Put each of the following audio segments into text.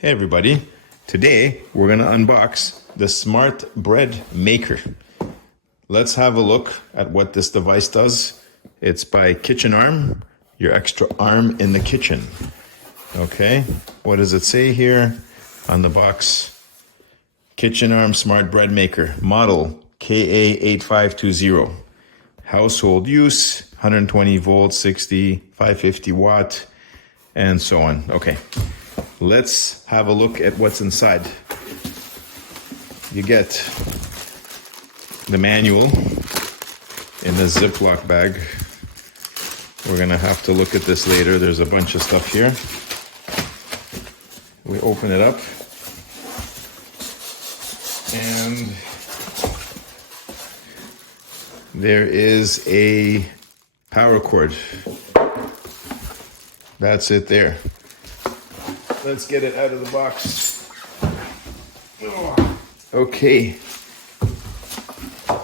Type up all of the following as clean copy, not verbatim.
Hey everybody, today we're going to unbox the Smart Bread Maker. Let's have a look at what this device does. It's by KitchenArm, your extra arm in the kitchen. Okay, what does it say here on the box? KitchenArm Smart Bread Maker, model KA8520. Household use, 120 volts, 60, 550 watt, and so on. Okay. Let's have a look at what's inside. You get the manual in the Ziploc bag. We're gonna have to look at this later. There's a bunch of stuff here. We open it up and there is a power cord. That's it there. Let's get it out of the box. Okay.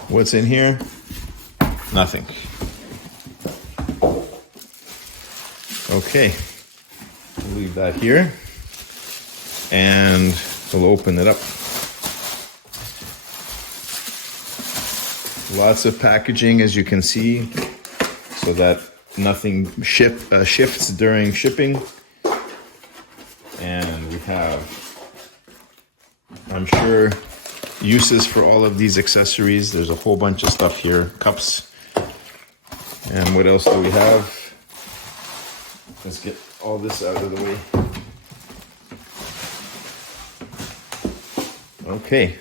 What's in here? Nothing. Okay. We'll leave that here. And we'll open it up. Lots of packaging, as you can see, so that nothing shifts during shipping. And we have, I'm sure, uses for all of these accessories. There's a whole bunch of stuff here, cups. And what else do we have? Let's get all this out of the way. Okay,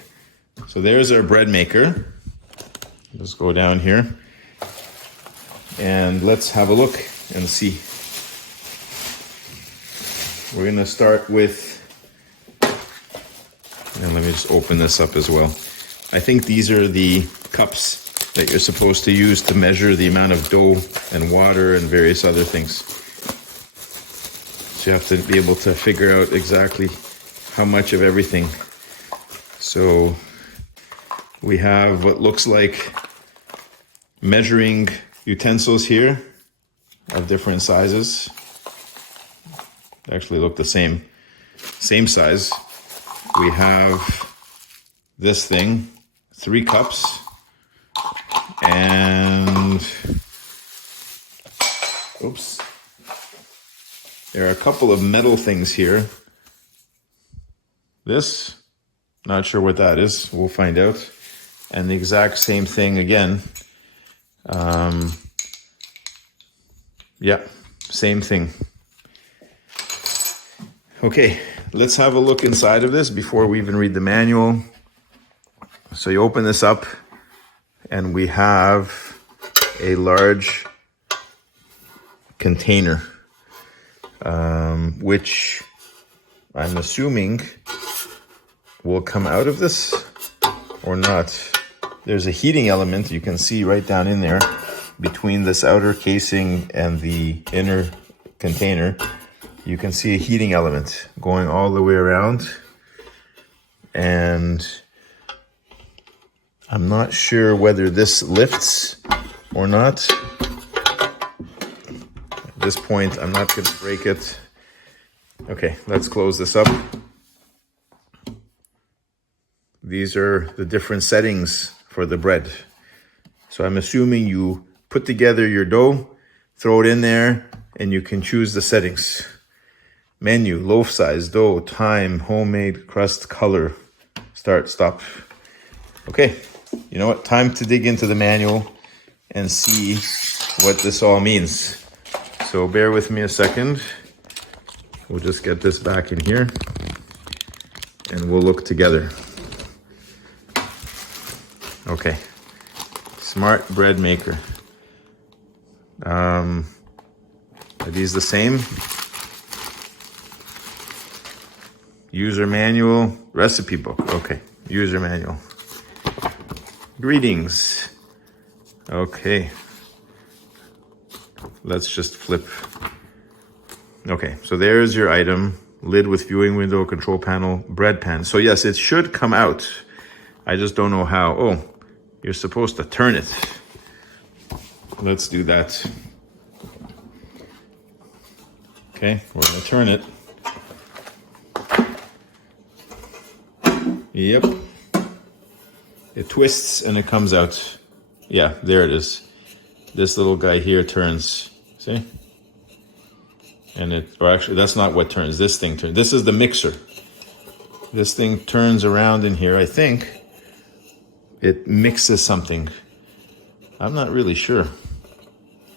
so there's our bread maker. Let's go down here and let's have a look and see. We're gonna start with, and let me just open this up as well. I think these are the cups that you're supposed to use to measure the amount of dough and water and various other things. So you have to be able to figure out exactly how much of everything. So we have what looks like measuring utensils here of different sizes. They actually look the same size. We have this thing, 3 cups, and oops, there are a couple of metal things here. This, not sure what that is, we'll find out. And the exact same thing again. Yeah, same thing. Okay, let's have a look inside of this before we even read the manual. So you open this up and we have a large container, which I'm assuming will come out of this or not. There's a heating element you can see right down in there between this outer casing and the inner container. You can see a heating element going all the way around, and I'm not sure whether this lifts or not. At this point, I'm not going to break it. Okay, let's close this up. These are the different settings for the bread. So I'm assuming you put together your dough, throw it in there, and you can choose the settings. Menu, loaf size, dough, time, homemade, crust, color, start, stop. Okay, you know what? Time to dig into the manual and see what this all means. So bear with me a second. We'll just get this back in here and we'll look together. Okay, Smart Bread Maker. Are these the same? User manual, recipe book. Okay, user manual. Greetings. Okay. Let's just flip. Okay, so there's your item. Lid with viewing window, control panel, bread pan. So yes, it should come out. I just don't know how. Oh, you're supposed to turn it. Let's do that. Okay, we're gonna turn it. Yep. It twists and it comes out. Yeah, there it is. This little guy here turns. See? And or actually, that's not what turns. This thing turns. This is the mixer. This thing turns around in here. I think it mixes something. I'm not really sure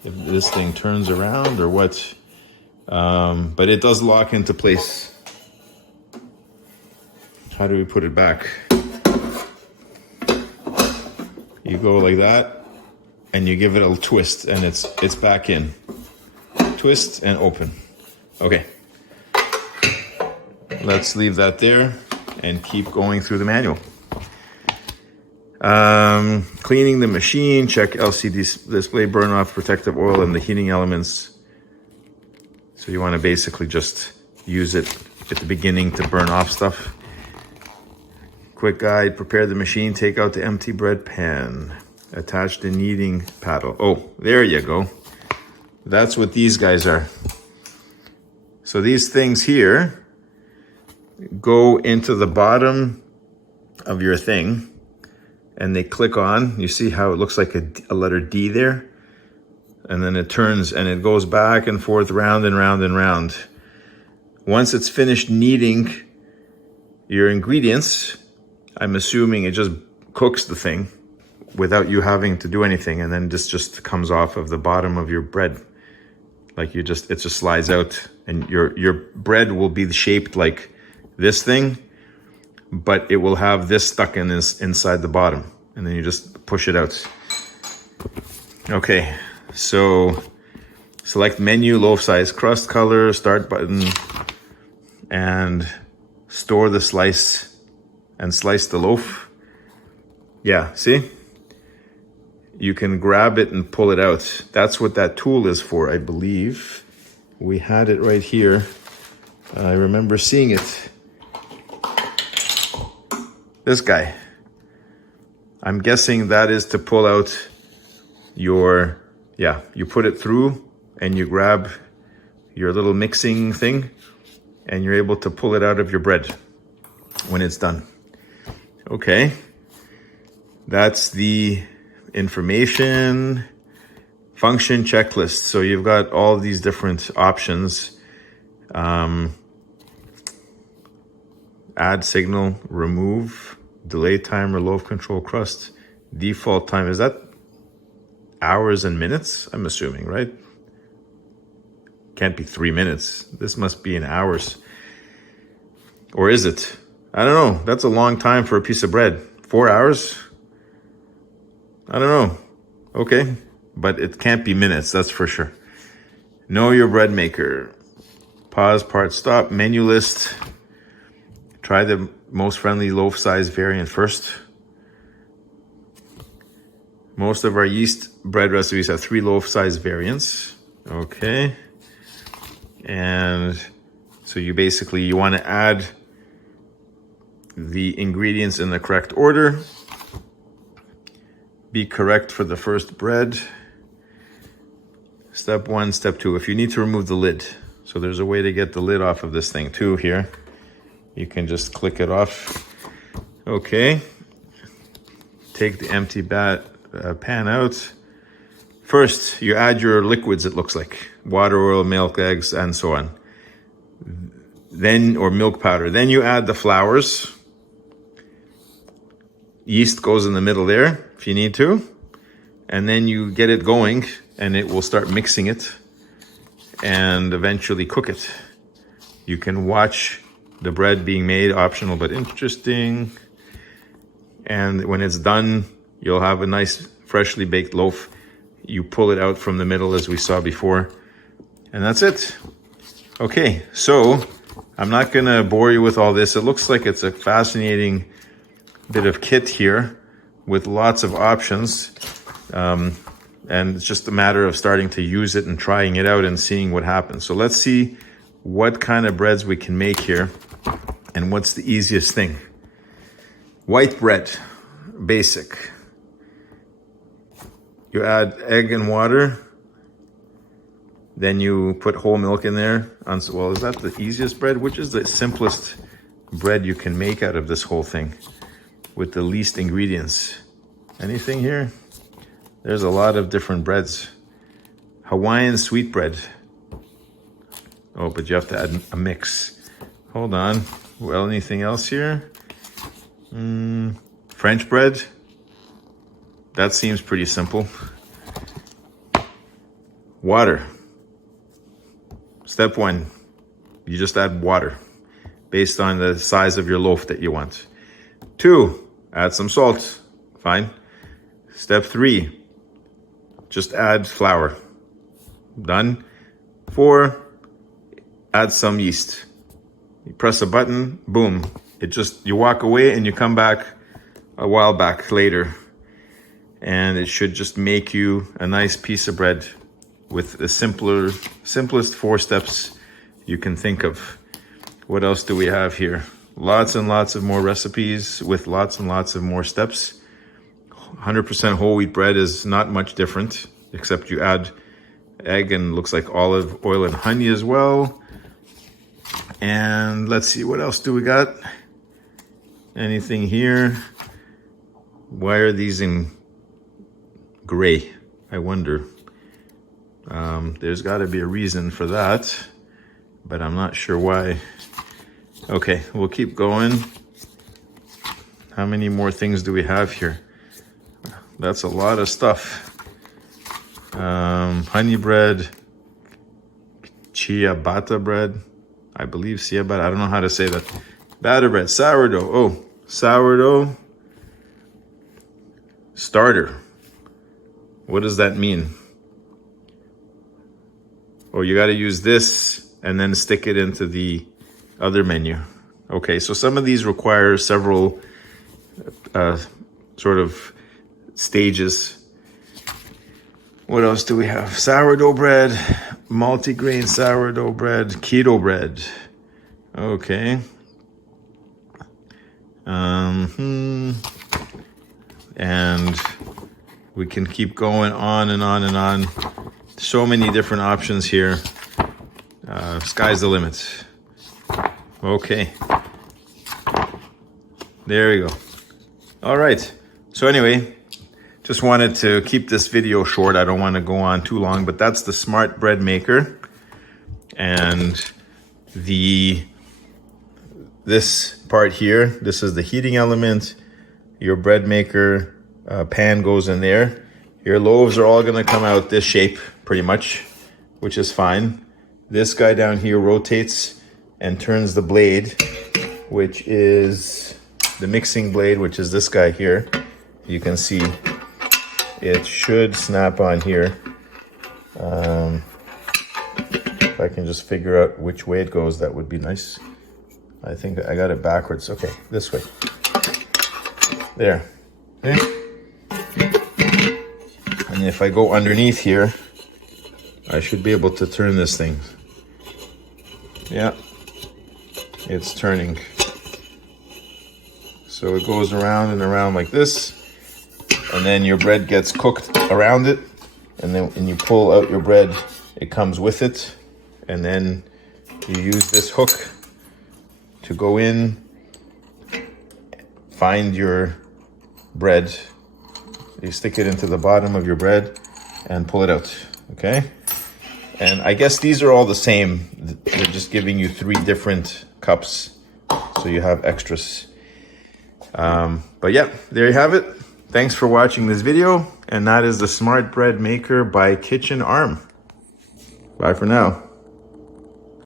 if this thing turns around or what. But it does lock into place. How do we put it back? You go like that, and you give it a twist, and it's back in. Twist and open. Okay. Let's leave that there and keep going through the manual. Cleaning the machine, check LCD display, burn off protective oil and the heating elements. So you want to basically just use it at the beginning to burn off stuff. Quick guide, prepare the machine, take out the empty bread pan. Attach the kneading paddle. Oh, there you go. That's what these guys are. So these things here go into the bottom of your thing and they click on. You see how it looks like a letter D there? And then it turns and it goes back and forth, round and round and round. Once it's finished kneading your ingredients, I'm assuming it just cooks the thing without you having to do anything, and then this just comes off of the bottom of your bread. Like it just slides out, and your bread will be shaped like this thing, but it will have this stuck in this inside the bottom, and then you just push it out. Okay, so select menu, loaf size, crust color, start button, and store the slice and slice the loaf. Yeah, see? You can grab it and pull it out. That's what that tool is for, I believe. We had it right here. I remember seeing it. This guy. I'm guessing that is to pull out your, yeah, you put it through and you grab your little mixing thing and you're able to pull it out of your bread when it's done. Okay. That's the information function checklist. So you've got all these different options. Add signal, remove, delay timer, loaf control, crust, default time. Is that hours and minutes? I'm assuming, right? Can't be 3 minutes. This must be in hours. Or is it? I don't know. That's a long time for a piece of bread. 4 hours? I don't know. Okay. But it can't be minutes, that's for sure. Know your bread maker. Pause, part, stop, menu list. Try the most friendly loaf size variant first. Most of our yeast bread recipes have 3 loaf size variants. Okay. And so you want to add the ingredients in the correct order. Be correct for the first bread. Step 1, step 2. If you need to remove the lid. So there's a way to get the lid off of this thing too here. You can just click it off. Okay. Take the empty pan out. First, you add your liquids, it looks like. Water, oil, milk, eggs, and so on. Then, or milk powder. Then you add the flours. Yeast goes in the middle there, if you need to. And then you get it going, and it will start mixing it and eventually cook it. You can watch the bread being made, optional but interesting. And when it's done, you'll have a nice freshly baked loaf. You pull it out from the middle as we saw before. And that's it. Okay, so I'm not gonna bore you with all this. It looks like it's a fascinating bit of kit here with lots of options. And it's just a matter of starting to use it and trying it out and seeing what happens. So let's see what kind of breads we can make here and what's the easiest thing. White bread, basic. You add egg and water. Then you put whole milk in there. Well, is that the easiest bread? Which is the simplest bread you can make out of this whole thing with the least ingredients. Anything here? There's a lot of different breads. Hawaiian sweet bread. Oh, but you have to add a mix. Hold on. Well, anything else here? French bread. That seems pretty simple. Water. Step one, you just add water based on the size of your loaf that you want. 2, add some salt. Fine. Step 3, just add flour. Done. 4, add some yeast. You press a button, boom. You walk away and you come back a while back later, and it should just make you a nice piece of bread with the simplest 4 steps you can think of. What else do we have here? Lots and lots of more recipes with lots and lots of more steps. 100% whole wheat bread is not much different, except you add egg and looks like olive oil and honey as well. And let's see, what else do we got? Anything here? Why are these in gray? I wonder. There's got to be a reason for that, but I'm not sure why. Okay, we'll keep going. How many more things do we have here? That's a lot of stuff. Honey bread, ciabatta bread. I believe ciabatta. I don't know how to say that. Batter bread, sourdough. Oh, sourdough starter. What does that mean? Oh, you got to use this and then stick it into the other menu. Okay, so some of these require several sort of stages. What else do we have? Sourdough bread, multi-grain sourdough bread, keto bread. Okay. And we can keep going on and on and on. So many different options here. Sky's the limit. Okay. There we go. All right. So anyway, just wanted to keep this video short. I don't want to go on too long, but that's the smart bread maker. And this part here, this is the heating element. Your bread maker pan goes in there. Your loaves are all going to come out this shape pretty much, which is fine. This guy down here rotates and turns the blade, which is the mixing blade, which is this guy here. You can see it should snap on here. If I can just figure out which way it goes, that would be nice. I think I got it backwards. Okay, this way. There. Okay. And if I go underneath here, I should be able to turn this thing. Yeah, it's turning. So it goes around and around like this, and then your bread gets cooked around it, and then when you pull out your bread, it comes with it, and then you use this hook to go in, find your bread, you stick it into the bottom of your bread and pull it out, okay? And I guess these are all the same. They're just giving you 3 different cups, so you have extras. But yeah, there you have it. Thanks for watching this video, and that is the Smart Bread Maker by KitchenArm. Bye for now.